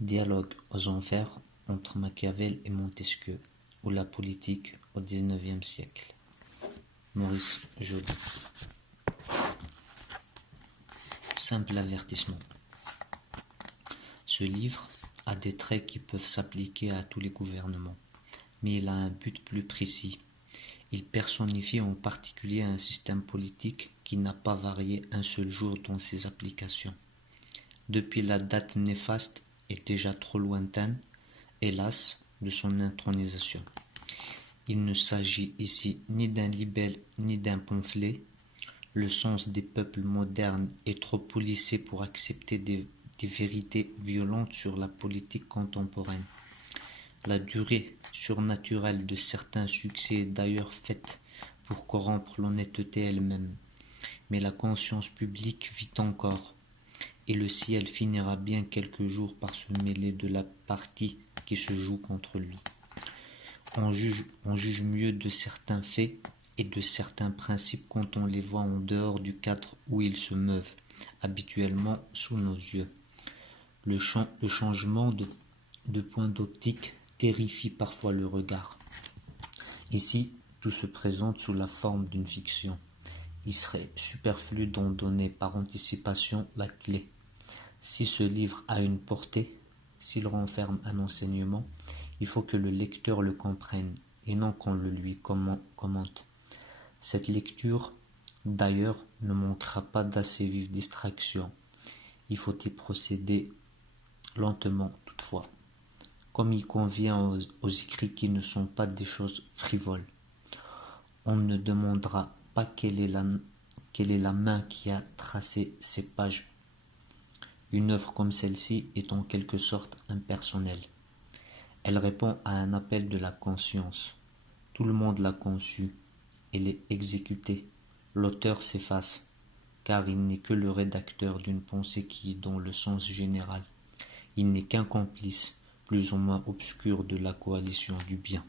Dialogue aux enfers entre Machiavel et Montesquieu, ou la politique au XIXe siècle. Maurice Joly. Simple avertissement. Ce livre a des traits qui peuvent s'appliquer à tous les gouvernements, mais il a un but plus précis. Il personnifie en particulier un système politique qui n'a pas varié un seul jour dans ses applications. Depuis la date néfaste et déjà trop lointaine, hélas, de son intronisation. Il ne s'agit ici ni d'un libelle ni d'un pamphlet. Le sens des peuples modernes est trop policé pour accepter des vérités violentes sur la politique contemporaine. La durée surnaturelle de certains succès est d'ailleurs faite pour corrompre l'honnêteté elle-même. Mais la conscience publique vit encore, et le ciel finira bien quelque jour par se mêler de la partie qui se joue contre lui. On juge mieux de certains faits et de certains principes quand on les voit en dehors du cadre où ils se meuvent, habituellement sous nos yeux. Le changement de point d'optique terrifie parfois le regard. Ici, tout se présente sous la forme d'une fiction. Il serait superflu d'en donner par anticipation la clé. Si ce livre a une portée, s'il renferme un enseignement, il faut que le lecteur le comprenne et non qu'on le lui commente. Cette lecture, d'ailleurs, ne manquera pas d'assez vives distractions. Il faut y procéder lentement toutefois, comme il convient aux écrits qui ne sont pas des choses frivoles. On ne demandera pas quelle est la main qui a tracé ces pages. Une œuvre comme celle-ci est en quelque sorte impersonnelle. Elle répond à un appel de la conscience. Tout le monde l'a conçue. Elle est exécutée. L'auteur s'efface, car il n'est que le rédacteur d'une pensée qui est dans le sens général. Il n'est qu'un complice, plus ou moins obscur, de la coalition du bien.